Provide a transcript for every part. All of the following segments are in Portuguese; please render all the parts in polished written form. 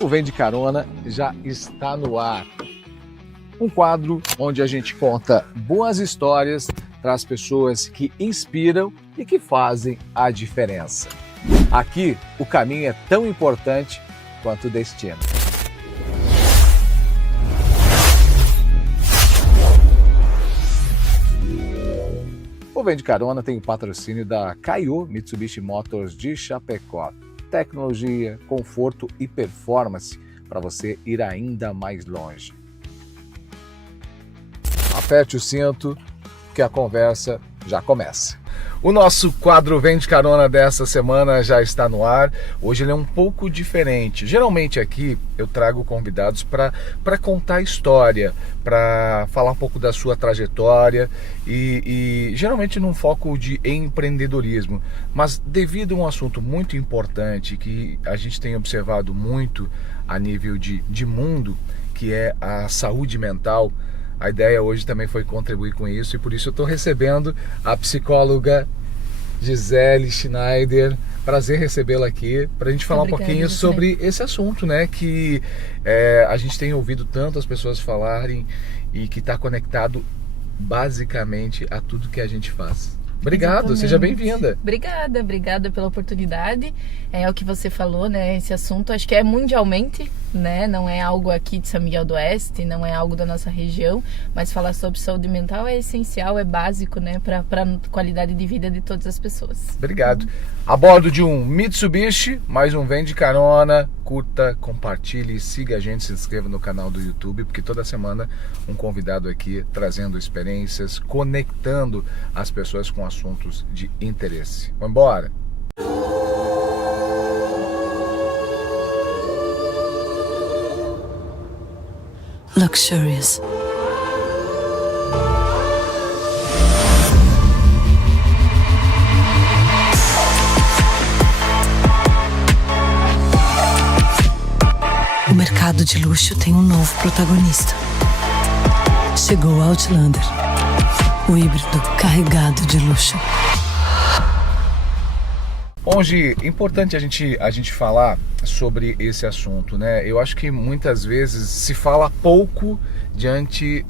O Vem de Carona já está no ar. Um quadro onde a gente conta boas histórias para as pessoas que inspiram e que fazem a diferença. Aqui, o caminho é tão importante quanto o destino. O Vem de Carona tem o patrocínio da Kaiô Mitsubishi Motors de Chapecó. Tecnologia, conforto e performance para você ir ainda mais longe. Aperte o cinto que a conversa já começa. O nosso quadro Vem de Carona dessa semana já está no ar. Hoje ele é um pouco diferente. Geralmente aqui eu trago convidados para contar história, para falar um pouco da sua trajetória e geralmente num foco de empreendedorismo. Mas devido a um assunto muito importante que a gente tem observado muito a nível de mundo, que é a saúde mental, a ideia hoje também foi contribuir com isso e por isso eu estou recebendo a psicóloga Gisele Schneider. Prazer recebê-la aqui para a gente falar um pouquinho sobre esse assunto, né? Que a gente tem ouvido tantas pessoas falarem e que está conectado basicamente a tudo que a gente faz. Obrigado, Exatamente. Seja bem-vinda. Obrigada pela oportunidade. É o que você falou, né? Esse assunto acho que é mundialmente, né? Não é algo aqui de São Miguel do Oeste, não é algo da nossa região, mas falar sobre saúde mental é essencial, é básico, né? Para a qualidade de vida de todas as pessoas. Obrigado. A bordo de um Mitsubishi, mais um Vem de Carona. Curta, compartilhe, siga a gente, se inscreva no canal do YouTube, porque toda semana um convidado aqui trazendo experiências, conectando as pessoas com assuntos de interesse. Vamos embora! Luxurious. O mercado de luxo tem um novo protagonista. Chegou o Outlander, o híbrido carregado de luxo. Hoje é importante a gente falar sobre esse assunto, né? Eu acho que muitas vezes se fala pouco diante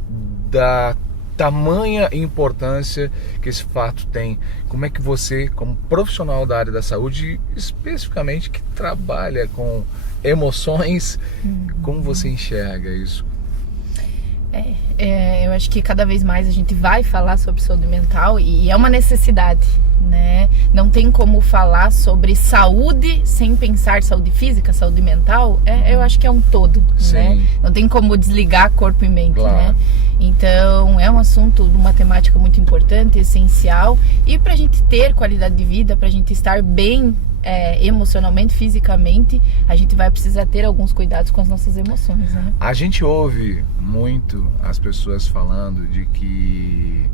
da tamanha importância que esse fato tem. Como é que você, como profissional da área da saúde, especificamente que trabalha com emoções, como você enxerga isso? Eu acho que cada vez mais a gente vai falar sobre saúde mental e é uma necessidade, né? Não tem como falar sobre saúde sem pensar saúde física, saúde mental. Eu acho que é um todo, né? Não tem como desligar corpo e mente, claro, né? Então é um assunto, uma temática muito importante, essencial, e para a gente ter qualidade de vida, para a gente estar bem emocionalmente, fisicamente, a gente vai precisar ter alguns cuidados com as nossas emoções, né? A gente ouve muito as pessoas falando de que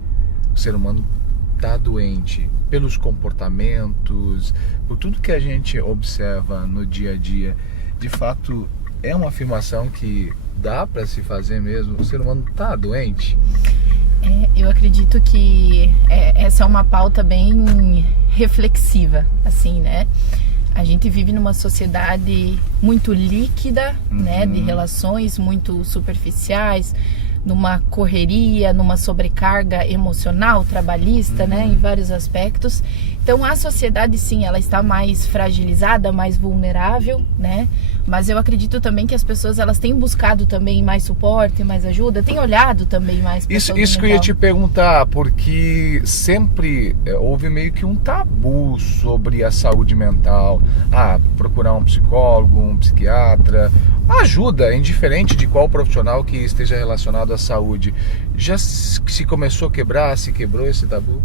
o ser humano está doente pelos comportamentos, por tudo que a gente observa no dia a dia. De fato, é uma afirmação que dá para se fazer mesmo? O ser humano está doente? Eu acredito que essa é uma pauta bem reflexiva, assim, né? A gente vive numa sociedade muito líquida, né? De relações muito superficiais, numa correria, numa sobrecarga emocional, trabalhista, né? Em vários aspectos. Então a sociedade, sim, ela está mais fragilizada, mais vulnerável, né? Mas eu acredito também que as pessoas, elas têm buscado também mais suporte, mais ajuda, têm olhado também mais para a saúde Isso que eu ia mental. te perguntar, porque sempre houve meio que um tabu sobre a saúde mental. Procurar um psicólogo, um psiquiatra, ajuda, indiferente de qual profissional que esteja relacionado à saúde. Já se começou a quebrar, se quebrou esse tabu?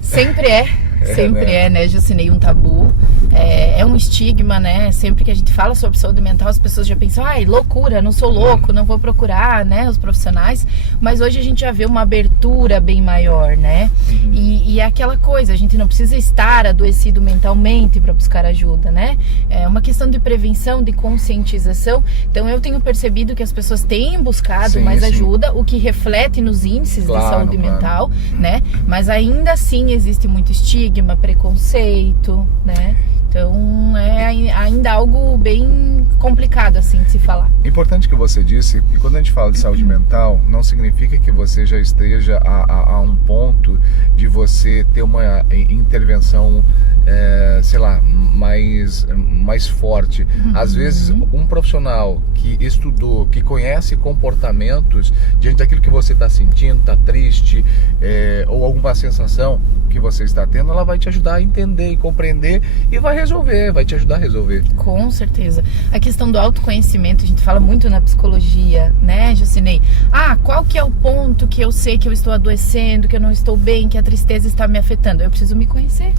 Sempre né? Jucinei, um tabu. É um estigma, né? Sempre que a gente fala sobre saúde mental, as pessoas já pensam, loucura, não sou louco, não vou procurar, né, os profissionais. Mas hoje a gente já vê uma abertura bem maior, né? E é aquela coisa, a gente não precisa estar adoecido mentalmente para buscar ajuda, né? É uma questão de prevenção, de conscientização. Então eu tenho percebido que as pessoas têm buscado mais ajuda, o que reflete nos índices de saúde mental, né? Mas ainda assim existe muito estigma, preconceito, né? Então é ainda algo bem complicado assim de se falar. Importante que você disse, e quando a gente fala de saúde mental, não significa que você já esteja a um ponto de você ter uma intervenção, sei lá, mais forte. Às vezes, um profissional que estudou, que conhece comportamentos diante daquilo que você está sentindo, está triste, ou alguma sensação que você está tendo, ela vai te ajudar a entender e compreender e vai te ajudar a resolver. Com certeza. A questão do autoconhecimento, a gente fala muito na psicologia, né, Jocinei? Qual que é o ponto que eu sei que eu estou adoecendo, que eu não estou bem, que a tristeza está me afetando? Eu preciso me conhecer.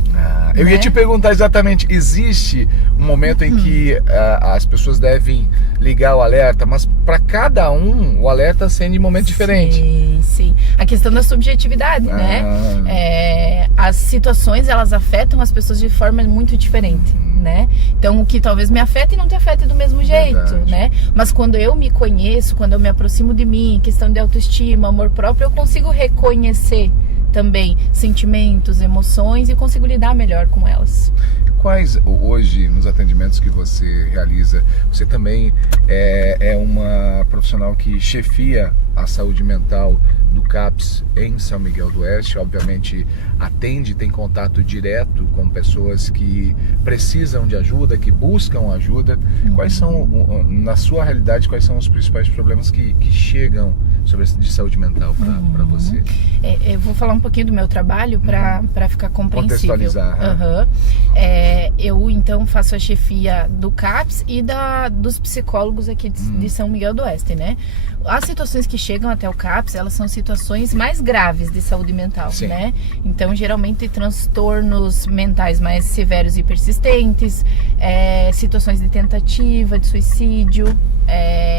Eu ia te perguntar exatamente, existe um momento em que as pessoas devem ligar o alerta, mas para cada um o alerta acende em momento diferente. Sim. A questão da subjetividade, né? As situações, elas afetam as pessoas de forma muito diferente, né? Então, o que talvez me afete não te afete do mesmo jeito, Verdade. né? Mas quando eu me conheço, quando eu me aproximo de mim, questão de autoestima, amor próprio, eu consigo reconhecer também sentimentos, emoções e consigo lidar melhor com elas. Quais, hoje, nos atendimentos que você realiza, você também é uma profissional que chefia a saúde mental do CAPS em São Miguel do Oeste, obviamente tem contato direto com pessoas que precisam de ajuda, que buscam ajuda. Quais são, na sua realidade, quais são os principais problemas que chegam de saúde mental para você? Eu vou falar um pouquinho do meu trabalho para ficar compreensível. Contextualizar. Eu então faço a chefia do CAPS e dos psicólogos aqui de São Miguel do Oeste, né? As situações que chegam até o CAPS, elas são situações mais graves de saúde mental, Sim. né? Então, geralmente, transtornos mentais mais severos e persistentes, situações de tentativa de suicídio,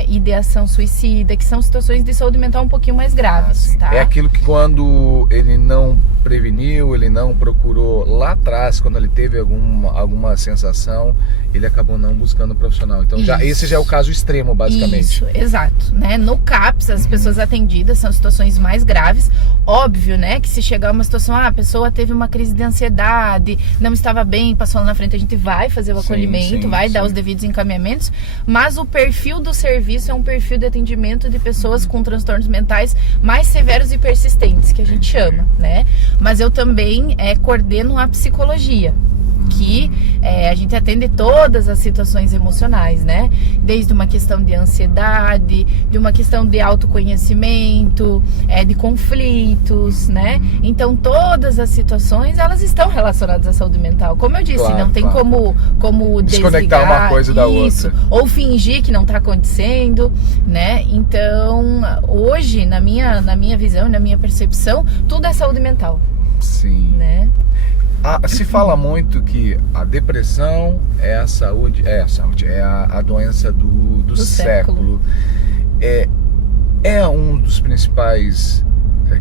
ideação suicida, que são situações de saúde mental um pouquinho mais graves, tá? É aquilo que quando ele não preveniu, ele não procurou lá atrás, quando ele teve alguma sensação, ele acabou não buscando um profissional. Então, esse já é o caso extremo, basicamente. Isso, exato, né? No CAPS, as pessoas atendidas são situações mais graves. Óbvio, né, que se chegar uma situação, a pessoa teve uma crise de ansiedade, não estava bem, passou lá na frente, a gente vai fazer o acolhimento, vai dar os devidos encaminhamentos, mas o perfil do serviço é um perfil de atendimento de pessoas com transtornos mentais mais severos e persistentes, que a gente chama, né? Mas eu também coordeno a psicologia, que a gente atende todas as situações emocionais, né? Desde uma questão de ansiedade, de uma questão de autoconhecimento, de conflitos, né? Então, todas as situações, elas estão relacionadas à saúde mental. Como eu disse, não tem como desconectar desligar uma coisa da outra. Ou fingir que não está acontecendo, né? Então, hoje, na minha visão, na minha percepção, tudo é saúde mental. Sim. Né? Se fala muito que a depressão é a doença do século. É um dos principais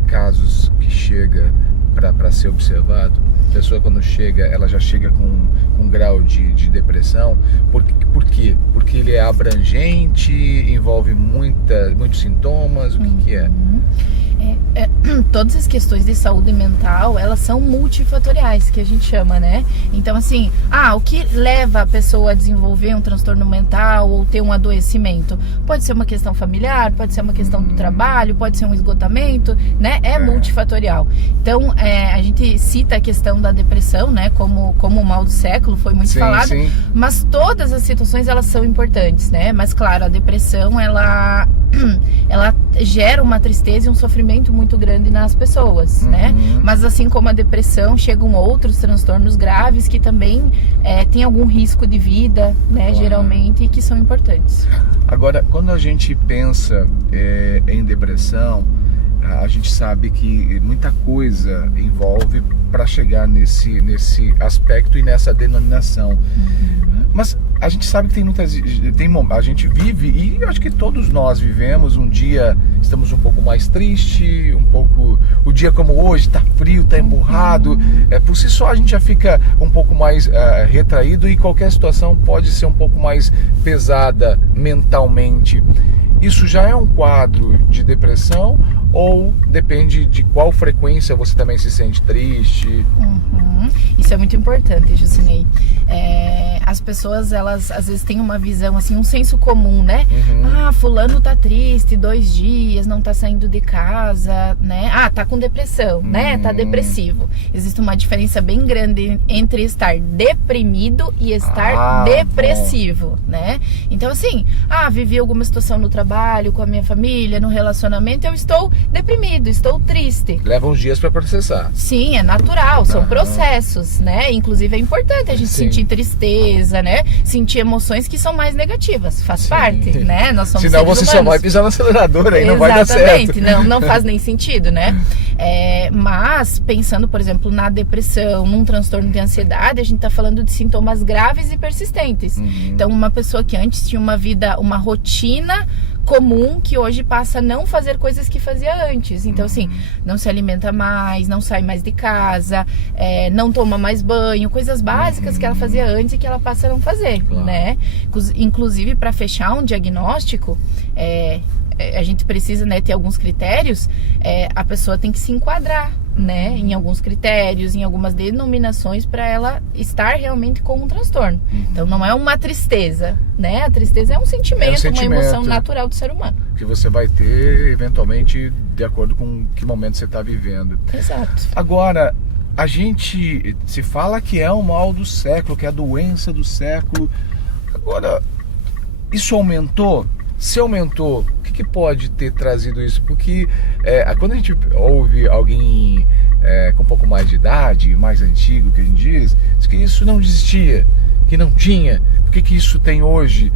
casos que chega para ser observado. A pessoa, quando chega, ela já chega com um grau de depressão. Por quê? Porque ele é abrangente, envolve muitos sintomas. O que é? Todas as questões de saúde mental, elas são multifatoriais, que a gente chama, né? Então, assim, o que leva a pessoa a desenvolver um transtorno mental ou ter um adoecimento? Pode ser uma questão familiar, pode ser uma questão do trabalho, pode ser um esgotamento, né? É multifatorial. Então, a gente cita a questão da depressão, né? Como o mal do século, foi muito falado. Sim. Mas todas as situações, elas são importantes, né? Mas, claro, a depressão, ela gera uma tristeza e um sofrimento muito grande nas pessoas, né? Mas assim como a depressão, chegam outros transtornos graves que também têm algum risco de vida, né? Geralmente, e que são importantes. Agora, quando a gente pensa em depressão, a gente sabe que muita coisa envolve para chegar nesse aspecto e nessa denominação. Mas a gente sabe que a gente vive, e eu acho que todos nós vivemos, um dia estamos um pouco mais triste, o dia como hoje, tá frio, tá emburrado, por si só a gente já fica um pouco mais retraído, e qualquer situação pode ser um pouco mais pesada mentalmente. Isso já é um quadro de depressão, ou depende de qual frequência você também se sente triste? Isso é muito importante, Jusinei. As pessoas, elas às vezes têm uma visão, assim, um senso comum, né? Fulano tá triste 2 dias, não tá saindo de casa, né? Tá com depressão, né? Tá depressivo. Existe uma diferença bem grande entre estar deprimido e estar depressivo, né? Então, assim, vivi alguma situação no trabalho, com a minha família, no relacionamento, eu estou deprimido, estou triste. Leva uns dias para processar. Sim, é natural, são processos, né? Inclusive é importante a gente sentir tristeza, né? Sentir emoções que são mais negativas, faz parte, né? Nós somos Senão você só vai pisar no acelerador, aí não vai dar certo. Exatamente, não faz nem sentido, né? Mas, pensando, por exemplo, na depressão, num transtorno de ansiedade, a gente tá falando de sintomas graves e persistentes. Então, uma pessoa que antes tinha uma vida, uma rotina comum, que hoje passa a não fazer coisas que fazia antes. Então, assim, não se alimenta mais, não sai mais de casa, não toma mais banho, coisas básicas que ela fazia antes e que ela passa a não fazer, né? Inclusive, para fechar um diagnóstico, a gente precisa, né, ter alguns critérios, a pessoa tem que se enquadrar, né, em alguns critérios, em algumas denominações para ela estar realmente com um transtorno. Então não é uma tristeza, né? A tristeza é um sentimento, uma emoção natural do ser humano. Que você vai ter, eventualmente, de acordo com que momento você está vivendo. Exato. Agora, a gente se fala que é o mal do século, que é a doença do século. Agora, isso aumentou? Se aumentou, o que pode ter trazido isso? Porque quando a gente ouve alguém com um pouco mais de idade, mais antigo, que a gente diz que isso não existia, que não tinha. O que isso tem hoje?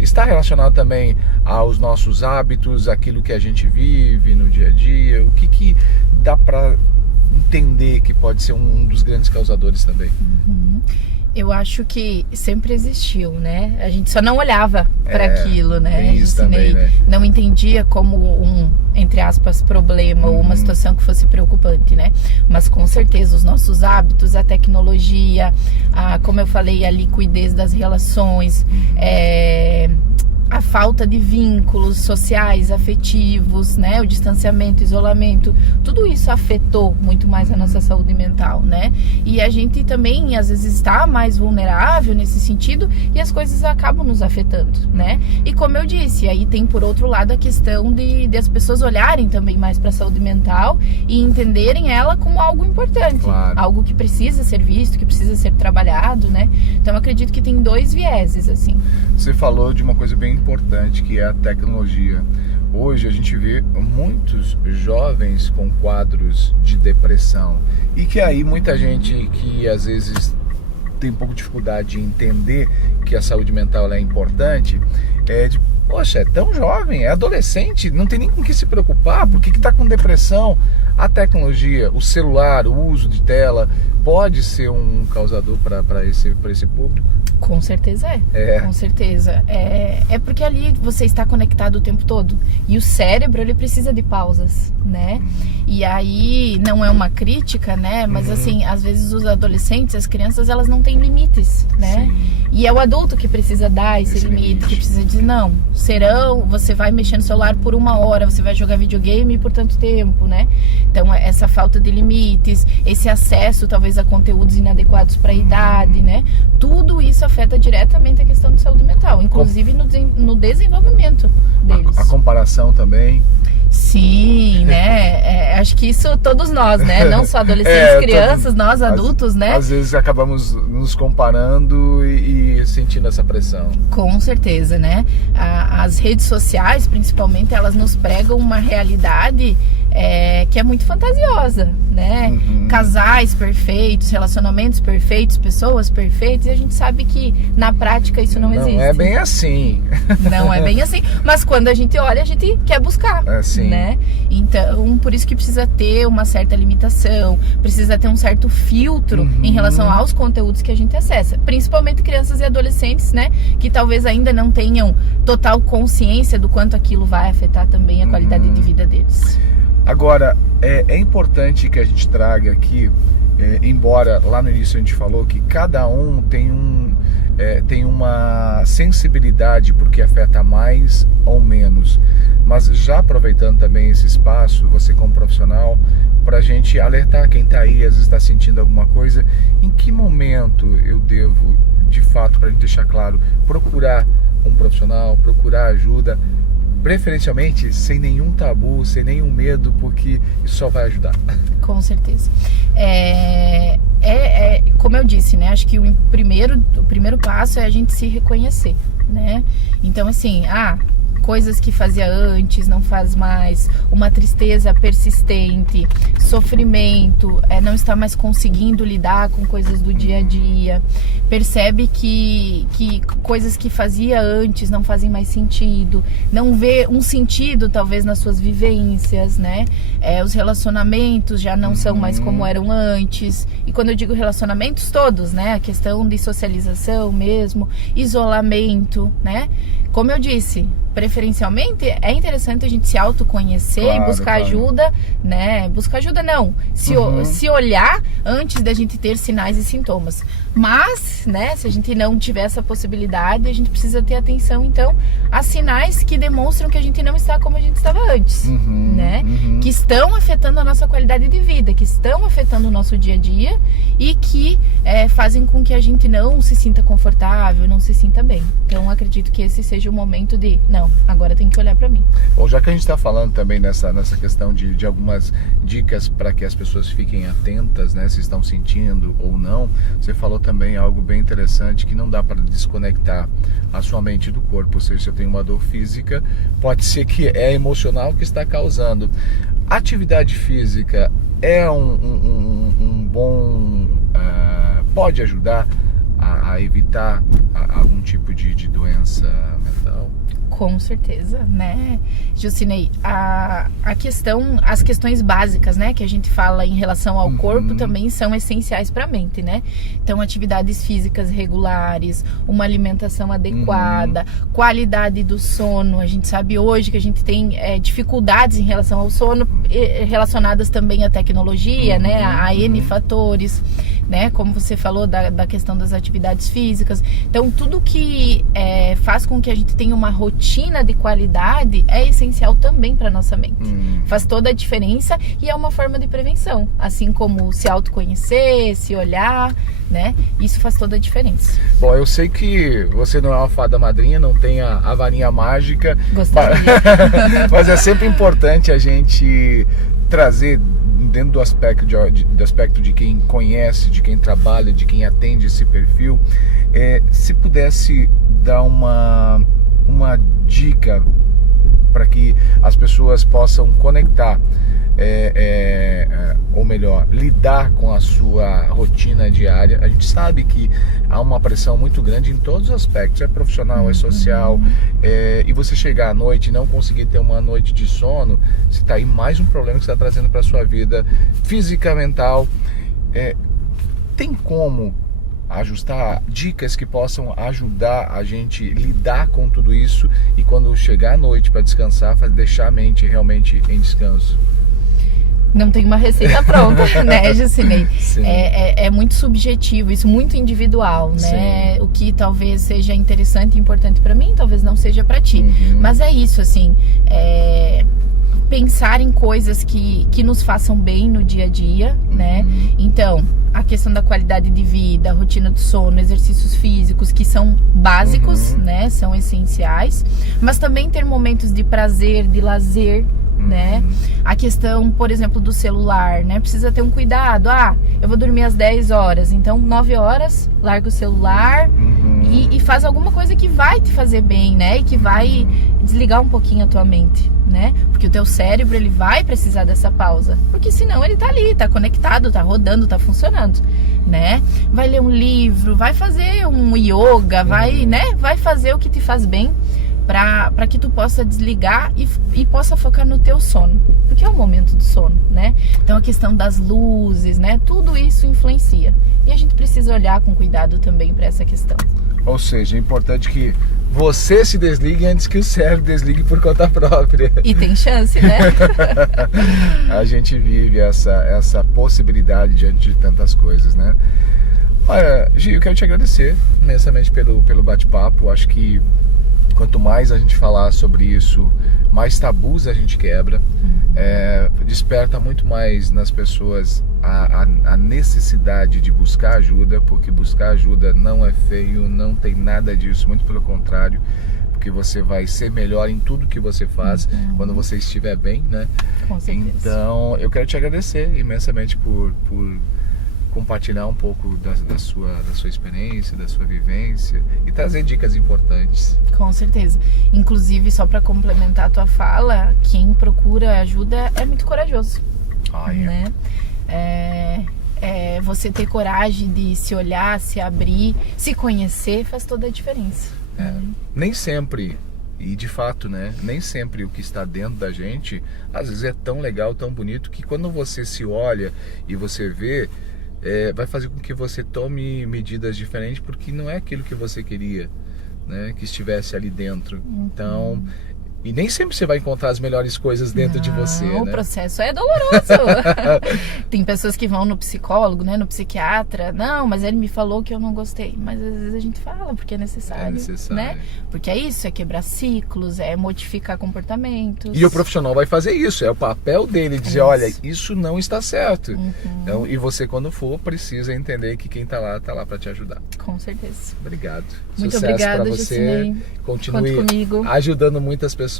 Está relacionado também aos nossos hábitos, aquilo que a gente vive no dia a dia? O que dá para entender que pode ser um dos grandes causadores também? Eu acho que sempre existiu, né? A gente só não olhava para aquilo, né? Isso também, né? Não entendia como um, entre aspas, problema ou uma situação que fosse preocupante, né? Mas com certeza os nossos hábitos, a tecnologia, como eu falei, a liquidez das relações, a falta de vínculos sociais, afetivos, né? O distanciamento, o isolamento, tudo isso afetou muito mais a nossa saúde mental, né? E a gente também, às vezes, está mais vulnerável nesse sentido e as coisas acabam nos afetando, né? E como eu disse, aí tem, por outro lado, a questão de as pessoas olharem também mais para a saúde mental e entenderem ela como algo importante, algo que precisa ser visto, que precisa ser trabalhado, né? Então, eu acredito que tem 2 vieses, assim. Você falou de uma coisa bem importante, que é a tecnologia. Hoje a gente vê muitos jovens com quadros de depressão e que aí muita gente que às vezes tem um pouco de dificuldade de entender que a saúde mental é importante, poxa, é tão jovem, é adolescente, não tem nem com o que se preocupar, por que está com depressão? A tecnologia, o celular, o uso de tela, pode ser um causador para esse público? Com certeza com certeza. É porque ali você está conectado o tempo todo e o cérebro, ele precisa de pausas, né? E aí, não é uma crítica, né? Mas assim, às vezes os adolescentes, as crianças, elas não têm limites, né? E é o adulto que precisa dar esse limite, que precisa dizer, não, você vai mexer no celular por 1 hora, você vai jogar videogame por tanto tempo, né? Então, essa falta de limites, esse acesso talvez a conteúdos inadequados para a idade, né? Tudo isso afeta diretamente a questão de saúde mental, inclusive no desenvolvimento deles. A comparação também. Sim, né? Acho que isso todos nós, né? Não só adolescentes, crianças, nós adultos, né? Às vezes acabamos nos comparando e sentindo essa pressão. Com certeza, né? As redes sociais, principalmente, elas nos pregam uma realidade que é muito fantasiosa, né? Casais perfeitos, relacionamentos perfeitos, pessoas perfeitas, e a gente sabe que na prática isso não existe. Não é bem assim. Não é bem assim, mas quando a gente olha, a gente quer buscar, né? Então, por isso que precisa ter uma certa limitação, precisa ter um certo filtro em relação aos conteúdos que a gente acessa, principalmente crianças e adolescentes, né? Que talvez ainda não tenham total consciência do quanto aquilo vai afetar também a qualidade de vida deles. Agora, é importante que a gente traga aqui, embora lá no início a gente falou que cada um tem tem uma sensibilidade porque afeta mais ou menos. Mas já aproveitando também esse espaço, você como profissional, para a gente alertar quem está aí, às vezes está sentindo alguma coisa, em que momento eu devo, de fato, para a gente deixar claro, procurar um profissional, procurar ajuda, preferencialmente sem nenhum tabu, sem nenhum medo, porque isso só vai ajudar. Com certeza. Como eu disse, né? Acho que o primeiro passo é a gente se reconhecer, né? Então, assim, coisas que fazia antes, não faz mais, uma tristeza persistente, sofrimento, não está mais conseguindo lidar com coisas do dia a dia, percebe que coisas que fazia antes não fazem mais sentido, não vê um sentido talvez nas suas vivências, né? Os relacionamentos já não são mais como eram antes, e quando eu digo relacionamentos todos, né? A questão de socialização mesmo, isolamento, né? Como eu disse, preferencialmente é interessante a gente se autoconhecer e buscar ajuda, né? Buscar ajuda não, se olhar antes da gente ter sinais e sintomas. Mas, né, se a gente não tiver essa possibilidade, a gente precisa ter atenção, então, a sinais que demonstram que a gente não está como a gente estava antes, né? Que estão afetando a nossa qualidade de vida, que estão afetando o nosso dia a dia e que fazem com que a gente não se sinta confortável, não se sinta bem. Então, acredito que esse seja o momento de, não, agora tem que olhar para mim. Bom, já que a gente está falando também nessa questão de algumas dicas para que as pessoas fiquem atentas, né, se estão sentindo ou não, você falou também algo bem interessante, que não dá para desconectar a sua mente do corpo. Ou seja, se eu tenho uma dor física, pode ser que é emocional que está causando. Atividade física é um bom... pode ajudar a evitar algum tipo de doença mental? Com certeza, né, Jucinei? As questões básicas, né, que a gente fala em relação ao corpo também são essenciais para a mente, né? Então, atividades físicas regulares, uma alimentação adequada, qualidade do sono. A gente sabe hoje que a gente tem dificuldades em relação ao sono, relacionadas também à tecnologia, né, a N fatores, né, como você falou da questão das atividades físicas. Então, tudo que faz com que a gente tenha uma rotina de qualidade é essencial também para nossa mente. Faz toda a diferença e é uma forma de prevenção, assim como se autoconhecer, se olhar, né? Isso faz toda a diferença. Bom, eu sei que você não é uma fada madrinha, não tem a varinha mágica. Gostaria. Mas é sempre importante a gente trazer dentro do aspecto de quem conhece, de quem trabalha, de quem atende esse perfil, se pudesse dar uma dica para que as pessoas possam conectar, ou melhor, lidar com a sua rotina diária. A gente sabe que há uma pressão muito grande em todos os aspectos, é profissional, é social, e você chegar à noite e não conseguir ter uma noite de sono, você está aí mais um problema que você está trazendo para a sua vida física, mental. Tem como ajustar dicas que possam ajudar a gente lidar com tudo isso e quando chegar à noite para descansar, deixar a mente realmente em descanso? Não tem uma receita pronta, né, Jucinei? É muito subjetivo, isso muito individual, né? Sim. O que talvez seja interessante e importante para mim, talvez não seja para ti. Mas é isso, assim, pensar em coisas que nos façam bem no dia a dia, né? Então, a questão da qualidade de vida, a rotina do sono, exercícios físicos, que são básicos, né? São essenciais. Mas também ter momentos de prazer, de lazer, né? A questão, por exemplo, do celular, né? Precisa ter um cuidado. Eu vou dormir às 10 horas, então 9 horas, larga o celular e faz alguma coisa que vai te fazer bem, né? E que vai desligar um pouquinho a tua mente, né? Porque o teu cérebro, ele vai precisar dessa pausa, porque senão ele tá ali, tá conectado, tá rodando, tá funcionando, né? Vai ler um livro, vai fazer um yoga, vai fazer o que te faz bem, para que tu possa desligar e possa focar no teu sono, porque é o momento do sono, né? Então a questão das luzes, né? Tudo isso influencia e a gente precisa olhar com cuidado também para essa questão. Ou seja, é importante que você se desligue antes que o cérebro desligue por conta própria. E tem chance, né? A gente vive essa possibilidade diante de tantas coisas, né? Olha, Gi, eu quero te agradecer imensamente pelo bate-papo. Acho que quanto mais a gente falar sobre isso, mais tabus a gente quebra. Desperta muito mais nas pessoas a necessidade de buscar ajuda, porque buscar ajuda não é feio, não tem nada disso, muito pelo contrário, porque você vai ser melhor em tudo que você faz quando você estiver bem, né? Com certeza. Então, eu quero te agradecer imensamente por compartilhar um pouco da sua experiência, da sua vivência e trazer dicas importantes. Com certeza. Inclusive, só para complementar a tua fala, quem procura ajuda é muito corajoso, né? Você ter coragem de se olhar, se abrir, se conhecer, faz toda a diferença. Nem sempre, e de fato, né? Nem sempre o que está dentro da gente, às vezes é tão legal, tão bonito, que quando você se olha e você vê, vai fazer com que você tome medidas diferentes, porque não é aquilo que você queria, né, que estivesse ali dentro. Então, e nem sempre você vai encontrar as melhores coisas dentro de você, O né? processo é doloroso. Tem pessoas que vão no psicólogo, né, no psiquiatra. Não, mas ele me falou que eu não gostei. Mas às vezes a gente fala porque é necessário, né? Porque é isso, é quebrar ciclos, é modificar comportamentos. E o profissional vai fazer isso, é o papel dele dizer, olha, isso não está certo. Então, e você, quando for, precisa entender que quem tá lá para te ajudar. Com certeza. Obrigado. Muito Sucesso obrigada, para você. Jucinei. Continue Conta comigo. Ajudando muitas pessoas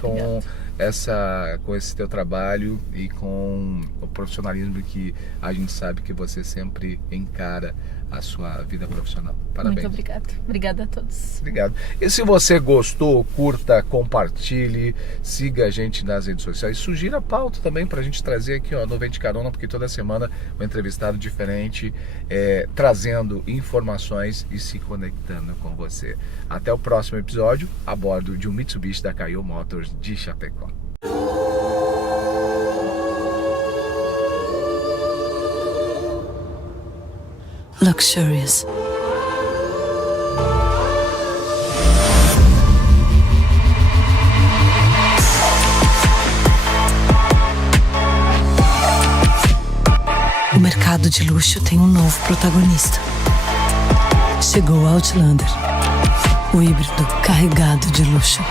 com Obrigada. com esse teu trabalho e com o profissionalismo que a gente sabe que você sempre encara a sua vida profissional. Parabéns. Muito obrigada. Obrigada a todos. Obrigado. E se você gostou, curta, compartilhe, siga a gente nas redes sociais, sugira a pauta também pra gente trazer aqui, ó, no Vem de Carona, porque toda semana um entrevistado diferente, trazendo informações e se conectando com você. Até o próximo episódio, a bordo de um Mitsubishi da Caio Motors de Chapecó. Luxurious. O mercado de luxo tem um novo protagonista. Chegou o Outlander, o híbrido carregado de luxo.